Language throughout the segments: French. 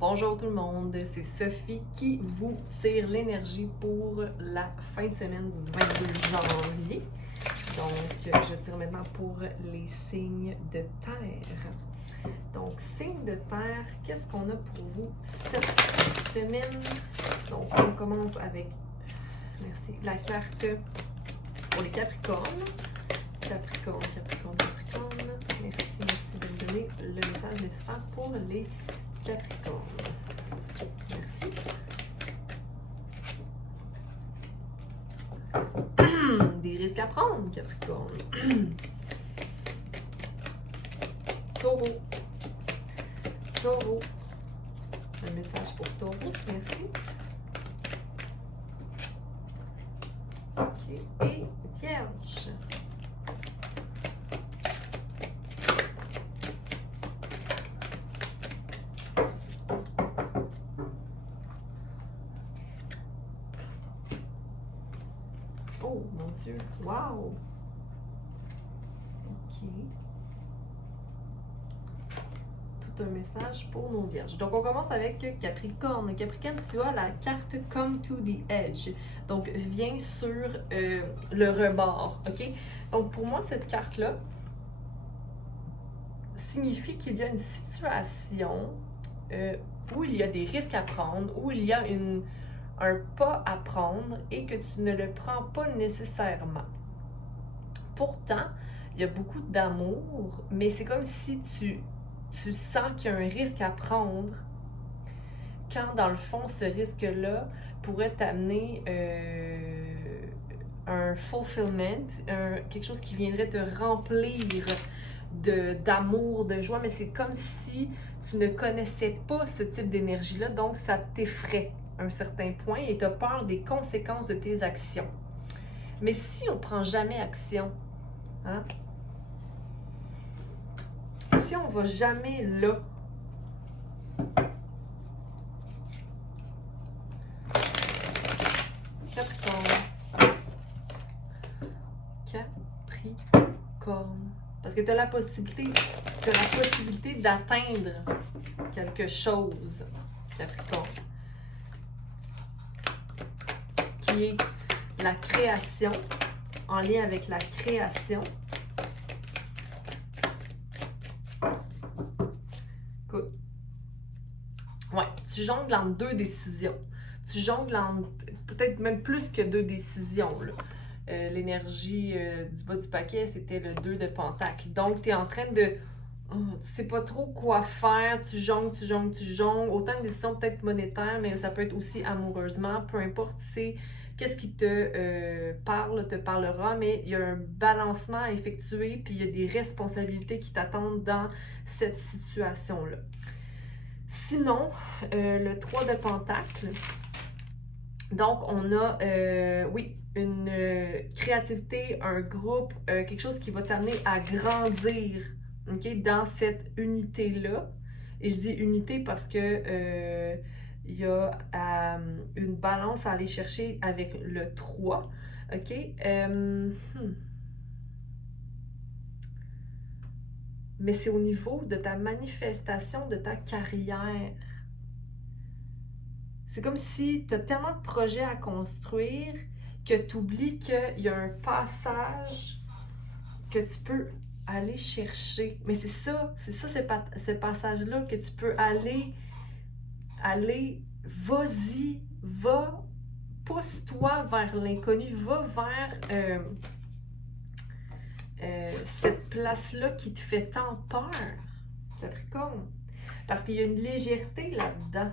Bonjour tout le monde, c'est Sophie qui vous tire l'énergie pour la fin de semaine du 22 janvier. Donc, je tire maintenant pour les signes de terre. Donc, signes de terre, qu'est-ce qu'on a pour vous cette semaine? Donc, on commence avec, merci, la carte pour les Capricornes. Capricorne. Merci de me donner le message nécessaire pour les Capricorne. Merci. Des risques à prendre, Capricorne. Taureau. Un message pour Taureau, merci. Ok. Et Vierge. Oh mon Dieu, wow! Ok. Tout un message pour nos vierges. Donc, on commence avec Capricorne. Capricorne, tu as la carte Come to the Edge. Donc, viens sur le rebord. Ok? Donc, pour moi, cette carte-là signifie qu'il y a une situation où il y a des risques à prendre, où il y a un pas à prendre et que tu ne le prends pas nécessairement. Pourtant, il y a beaucoup d'amour, mais c'est comme si tu sens qu'il y a un risque à prendre quand, dans le fond, ce risque-là pourrait t'amener un fulfillment, quelque chose qui viendrait te remplir d'amour, de joie, mais c'est comme si tu ne connaissais pas ce type d'énergie-là, donc ça t'effraie à un certain point et tu as peur des conséquences de tes actions. Mais si on ne prend jamais action, hein? Si on ne va jamais là, Capricorne. Parce que tu as la possibilité d'atteindre quelque chose, Capricorne, qui est la création, en lien avec la création. Écoute, ouais, tu jongles entre deux décisions. Tu jongles entre peut-être même plus que deux décisions, là. L'énergie du bas du paquet, c'était le 2 de Pentacle. Donc, tu es en train de... Oh, tu sais pas trop quoi faire, tu jongles. Autant de décisions peut-être monétaires, mais ça peut être aussi amoureusement. Peu importe, c'est qu'est-ce qui te parlera, mais il y a un balancement à effectuer, puis il y a des responsabilités qui t'attendent dans cette situation-là. Sinon, le 3 de Pentacle, donc on a, oui, une créativité, un groupe, quelque chose qui va t'amener à grandir, ok, dans cette unité-là. Et je dis unité parce que il y a une balance à aller chercher avec le 3. Ok? Mais c'est au niveau de ta manifestation, de ta carrière. C'est comme si tu as tellement de projets à construire que tu oublies qu'il y a un passage que tu peux aller chercher. Mais c'est ça, ce passage-là que tu peux aller, vas-y, va, pousse-toi vers l'inconnu, va vers cette place-là qui te fait tant peur, Capricorne. Parce qu'il y a une légèreté là-dedans.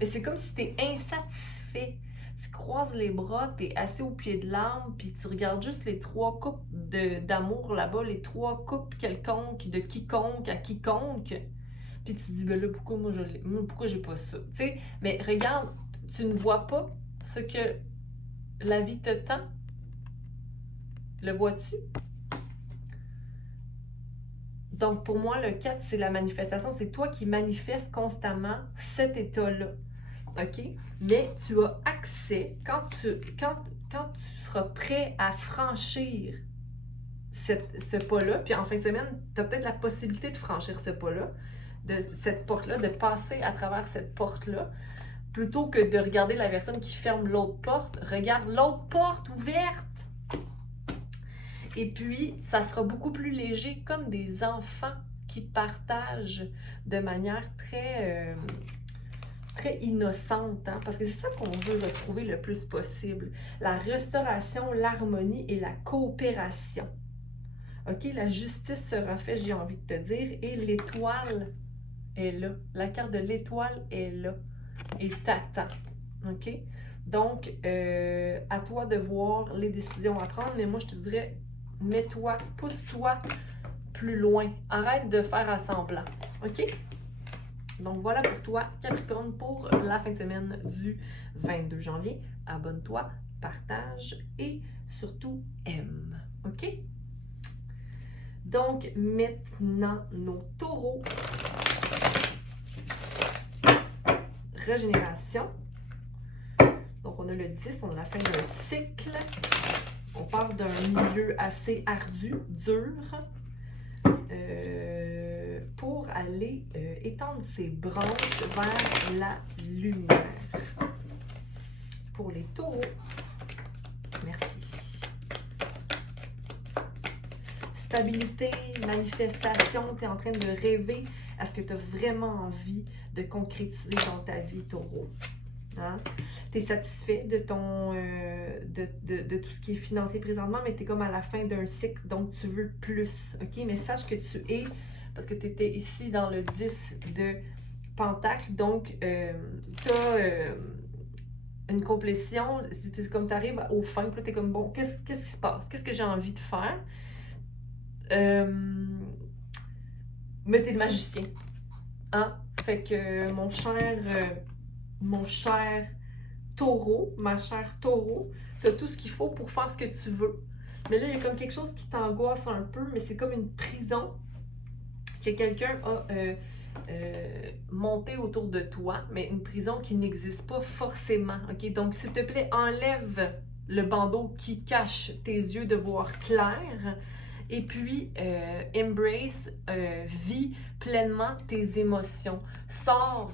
Mais c'est comme si tu es insatisfait. Tu croises les bras, tu es assis au pied de l'arbre, puis tu regardes juste les 3 coupes d'amour là-bas, les 3 coupes quelconques, de quiconque à quiconque. Puis tu te dis, ben là, pourquoi j'ai pas ça? Tu sais, mais regarde, tu ne vois pas ce que la vie te tend. Le vois-tu? Donc, pour moi, le 4, c'est la manifestation. C'est toi qui manifestes constamment cet état-là. OK? Mais tu as accès, quand tu seras prêt à franchir ce pas-là, puis en fin de semaine, tu as peut-être la possibilité de franchir ce pas-là, de cette porte-là, de passer à travers cette porte-là, plutôt que de regarder la personne qui ferme l'autre porte, regarde l'autre porte ouverte. Et puis, ça sera beaucoup plus léger, comme des enfants qui partagent de manière très, très innocente, hein? Parce que c'est ça qu'on veut retrouver le plus possible. La restauration, l'harmonie et la coopération. OK? La justice sera faite, j'ai envie de te dire, et l'étoile est là. La carte de l'étoile est là et t'attend. OK? Donc, à toi de voir les décisions à prendre, mais moi, je te dirais, mets-toi, pousse-toi plus loin. Arrête de faire à semblant. OK? Donc, voilà pour toi, Capricorne, pour la fin de semaine du 22 janvier. Abonne-toi, partage et surtout aime. OK? Donc, maintenant, nos taureaux. Régénération. Donc, on a le 10, on a la fin d'un cycle. On part d'un milieu assez ardu, dur, pour aller étendre ses branches vers la lumière. Pour les taureaux, merci. Stabilité, manifestation, tu es en train de rêver. Est-ce que tu as vraiment envie de concrétiser dans ta vie, taureau? Hein? Tu es satisfait de ton de tout ce qui est financier présentement, mais tu es comme à la fin d'un cycle, donc tu veux plus. OK? Mais sache que tu es, parce que tu étais ici dans le 10 de Pentacle, donc tu as une complétion, c'est comme tu arrives au fin, puis là tu es comme bon, qu'est-ce qui se passe? Qu'est-ce que j'ai envie de faire? Mais tu es le magicien. Hein? Fait que mon cher taureau, ma chère taureau, tu as tout ce qu'il faut pour faire ce que tu veux. Mais là, il y a comme quelque chose qui t'angoisse un peu, mais c'est comme une prison que quelqu'un a montée autour de toi, mais une prison qui n'existe pas forcément. OK? Donc, s'il te plaît, enlève le bandeau qui cache tes yeux de voir clair. Et puis, embrace, vis pleinement tes émotions. Sors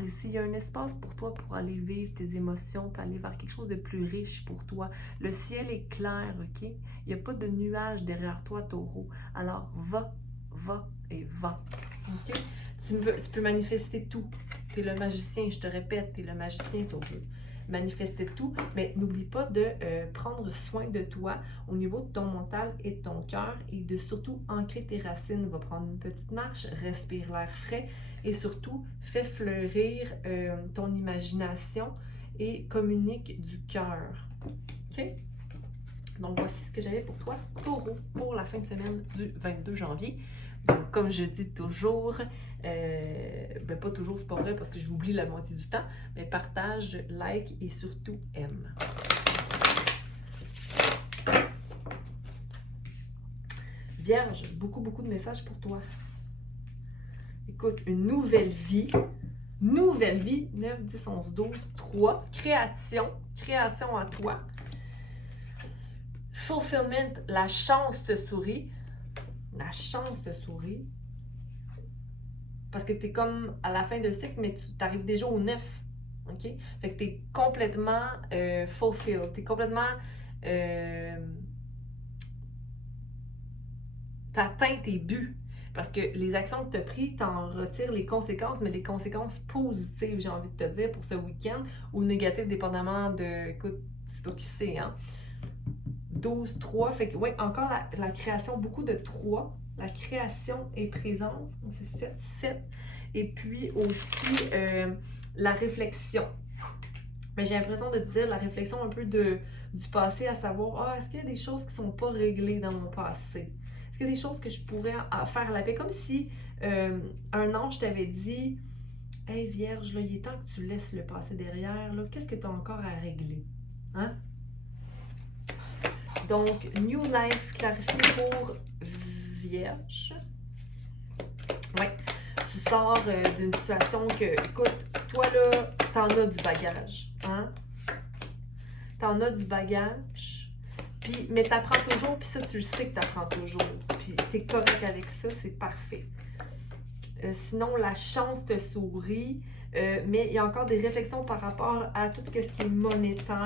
ici, il y a un espace pour toi pour aller vivre tes émotions, pour aller vers quelque chose de plus riche pour toi. Le ciel est clair, OK? Il n'y a pas de nuages derrière toi, taureau. Alors, va et va. OK? Tu peux manifester tout. Tu es le magicien, je te répète, tu es le magicien, taureau. Manifester tout, mais n'oublie pas de prendre soin de toi au niveau de ton mental et de ton cœur et de surtout ancrer tes racines. Va prendre une petite marche, respire l'air frais et surtout fais fleurir ton imagination et communique du cœur. OK? Donc voici ce que j'avais pour toi, taureau, pour la fin de semaine du 22 janvier. Donc, comme je dis toujours, pas toujours, c'est pas vrai parce que j'oublie la moitié du temps, mais partage, like et surtout aime. Vierge, beaucoup de messages pour toi. Écoute, une nouvelle vie, 9, 10, 11, 12, 3, création à toi. Fulfillment, la chance te sourit. La chance te sourit. Parce que tu es comme à la fin de cycle, mais tu arrives déjà au 9. OK? Fait que tu es complètement fulfilled. Tu es complètement. Tu atteint tes buts. Parce que les actions que tu as prises, tu en retires les conséquences, mais des conséquences positives, j'ai envie de te dire, pour ce week-end, ou négatives, dépendamment de. Écoute, c'est toi qui sais, hein? 12, 3. Fait que, oui, encore la création, beaucoup de 3. La création est présente. C'est 7, 7. Et puis aussi, la réflexion. Mais j'ai l'impression de te dire la réflexion un peu du passé, à savoir, est-ce qu'il y a des choses qui ne sont pas réglées dans mon passé? Est-ce qu'il y a des choses que je pourrais faire la paix? Comme si un ange t'avait dit, « Hey Vierge, là, il est temps que tu laisses le passé derrière. Qu'est-ce que tu as encore à régler? » Hein? Donc, New Life clarifié pour Vierge. Oui, tu sors d'une situation que, écoute, toi là, t'en as du bagage. Hein? T'en as du bagage. Mais tu apprends toujours, puis ça, tu le sais que tu apprends toujours. Puis tu es correct avec ça, c'est parfait. Sinon, la chance te sourit, mais il y a encore des réflexions par rapport à tout ce qui est monétaire.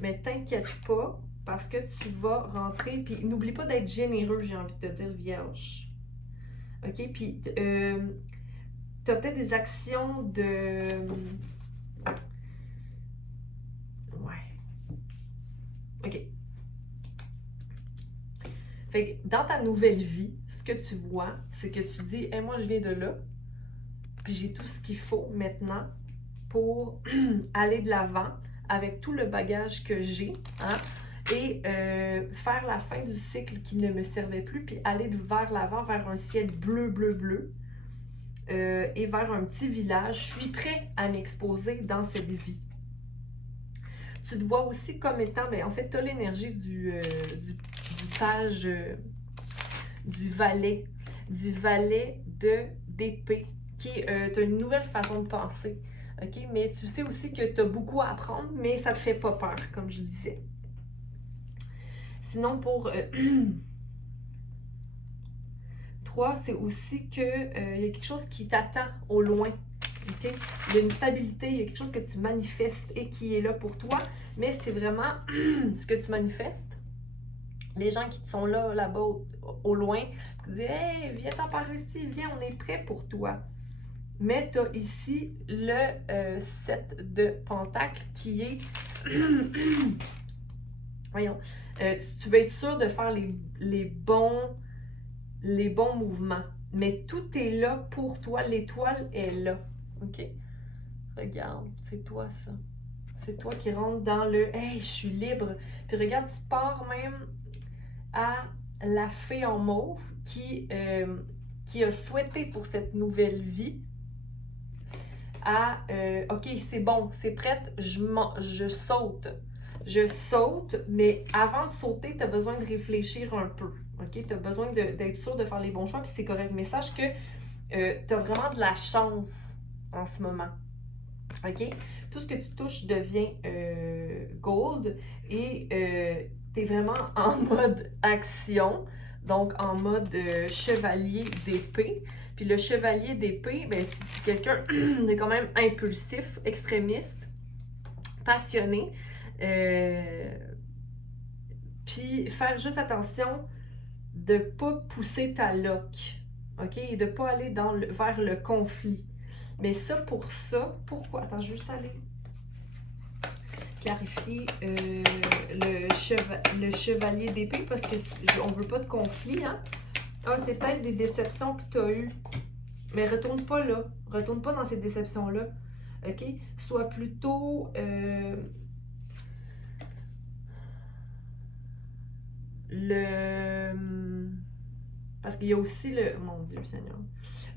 Mais t'inquiète pas, parce que tu vas rentrer, puis n'oublie pas d'être généreux, j'ai envie de te dire, Vierge. OK? Puis, tu as peut-être des actions de... Ouais. OK. Fait que dans ta nouvelle vie, ce que tu vois, c'est que tu dis, hey, moi, je viens de là, puis j'ai tout ce qu'il faut maintenant pour aller de l'avant avec tout le bagage que j'ai, hein, et faire la fin du cycle qui ne me servait plus, puis aller vers l'avant, vers un ciel bleu, bleu, bleu, et vers un petit village. Je suis prêt à m'exposer dans cette vie. Tu te vois aussi comme étant, mais en fait, tu as l'énergie du page, du valet d'épée, qui est une nouvelle façon de penser. OK? Mais tu sais aussi que tu as beaucoup à apprendre, mais ça ne te fait pas peur, comme je disais. Sinon, pour 3, c'est aussi qu'il y a quelque chose qui t'attend au loin. Okay? Il y a une stabilité, il y a quelque chose que tu manifestes et qui est là pour toi, mais c'est vraiment ce que tu manifestes. Les gens qui sont là-bas, au loin, tu dis « Hey, viens-t'en par ici, viens, on est prêt pour toi ». Mais tu as ici le 7 de Pentacle qui est... Voyons. Tu vas être sûr de faire les bons mouvements. Mais tout est là pour toi. L'étoile est là. OK? Regarde, c'est toi ça. C'est toi qui rentre dans le « Hey, je suis libre ». Puis regarde, tu pars même à la fée en mauve qui a souhaité pour cette nouvelle vie OK, c'est bon, c'est prête, je saute. Je saute, mais avant de sauter, tu as besoin de réfléchir un peu. OK? Tu as besoin d'être sûr de faire les bons choix, puis c'est correct. Mais sache que tu as vraiment de la chance en ce moment. OK? Tout ce que tu touches devient gold et tu es vraiment en mode action, donc en mode chevalier d'épée. Puis le chevalier d'épée, ben, c'est quelqu'un de quand même impulsif, extrémiste, passionné. Puis faire juste attention de ne pas pousser ta loque, OK? Et de ne pas aller vers le conflit. Mais ça, pourquoi? Attends, je veux juste aller clarifier le chevalier d'épée parce qu'on ne veut pas de conflit, hein? Ah, c'est peut-être des déceptions que tu as eues. Mais retourne pas là. Retourne pas dans ces déceptions-là. OK? Sois plutôt... Parce qu'il y a aussi le... Mon Dieu Seigneur.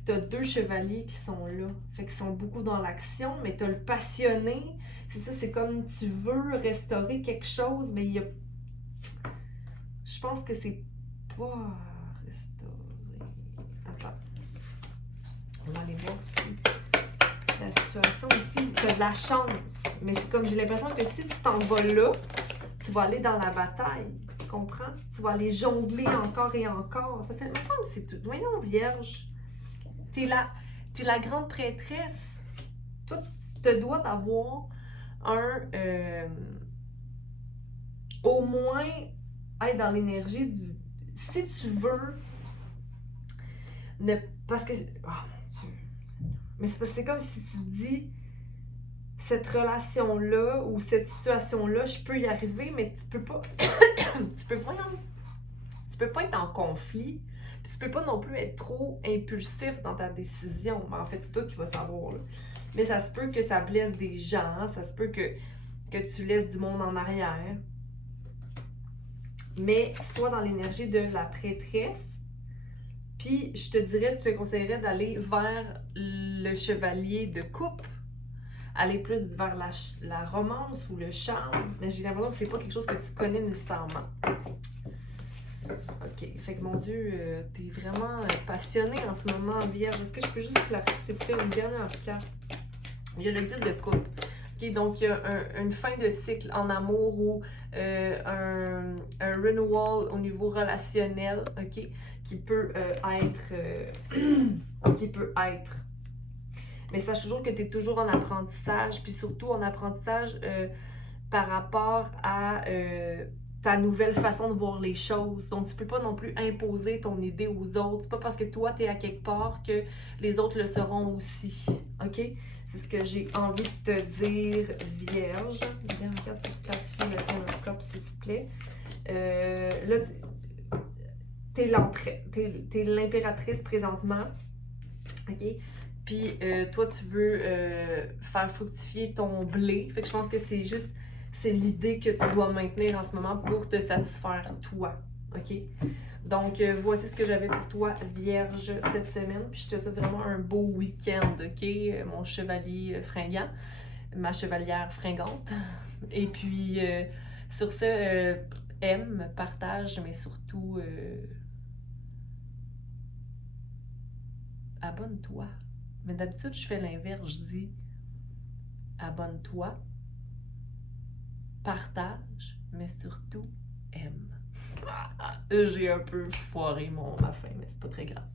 Tu as 2 chevaliers qui sont là. Fait qu'ils sont beaucoup dans l'action, mais tu as le passionné. C'est ça, c'est comme tu veux restaurer quelque chose, mais il y a... Je pense que c'est pas... Attends. On va aller voir si la situation ici, tu as de la chance. Mais c'est comme j'ai l'impression que si tu t'en vas là, tu vas aller dans la bataille. Tu comprends? Tu vas aller jongler encore et encore. Ça fait, il me semble que c'est tout. Voyons, Vierge. T'es la grande prêtresse. Toi, tu te dois d'avoir au moins être dans l'énergie du... Si tu veux... Parce que... Oh mon Dieu. Mais c'est comme si tu dis cette relation-là ou cette situation-là, je peux y arriver, mais tu peux pas... tu peux pas être en conflit. Puis tu peux pas non plus être trop impulsif dans ta décision. Mais en fait, c'est toi qui vas savoir. Là. Mais ça se peut que ça blesse des gens. Ça se peut que tu laisses du monde en arrière. Mais sois dans l'énergie de la prêtresse. Puis, je te conseillerais d'aller vers le chevalier de coupe. Aller plus vers la romance ou le charme. Mais j'ai l'impression que c'est pas quelque chose que tu connais nécessairement. OK. Fait que, mon Dieu, t'es vraiment passionné en ce moment, Vierge. Est-ce que je peux juste la fixer une dernière carte? Il y a le 10 de coupe. OK? OK? Donc, il y a une fin de cycle en amour ou un renewal au niveau relationnel, OK? Qui peut être. Mais sache toujours que tu es toujours en apprentissage, puis surtout en apprentissage par rapport à ta nouvelle façon de voir les choses. Donc, tu peux pas non plus imposer ton idée aux autres. C'est pas parce que toi, tu es à quelque part que les autres le seront aussi. OK? C'est ce que j'ai envie de te dire, Vierge. Bien, regarde pour clarifier le top, s'il vous plaît. Là, t'es l'impératrice présentement. OK? Puis toi, tu veux faire fructifier ton blé. Fait que je pense que c'est l'idée que tu dois maintenir en ce moment pour te satisfaire toi. OK? Donc, voici ce que j'avais pour toi, Vierge, cette semaine. Puis je te souhaite vraiment un beau week-end, OK? Mon chevalier fringant, ma chevalière fringante. Et puis, sur ce, aime, partage, mais surtout, abonne-toi. Mais d'habitude, je fais l'inverse. Je dis abonne-toi, partage, mais surtout aime. J'ai un peu foiré ma fin, mais c'est pas très grave.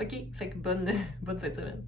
OK, fait que bonne fin de semaine.